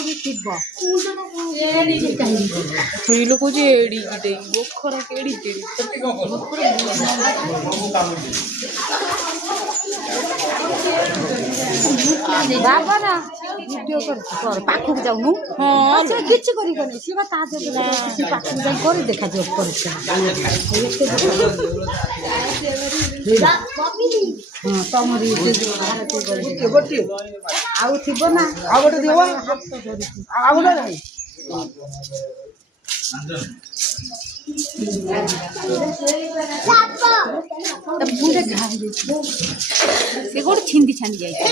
ଆହୁରି ଥିବ ସ୍ତ୍ରୀ ଲୋକ ଯେ ଏଡ଼ିକି ଗୋଖର କେଡ଼ି ବାବା ନା ଭିଡ଼ିଓ କରୁଛି କର ପାଖକୁ ଯାଉନୁ ହଁ ସେ କିଛି କରିବନି ସିଏ ବା ତା ସେ ପାଖକୁ ଯାଇ କରି ଦେଖାଯିବ ପରିଷ୍କାର ହଁ ତମରି ଆଉ ଥିବ ନା ଆଉ ଗୋଟେ ଦିଅ ଆଉ ଗୋଟେ ନାହିଁ ସେ ଗୋଟେ ଛିଣ୍ଡି ଛାଣ୍ଡି ଯାଇଛି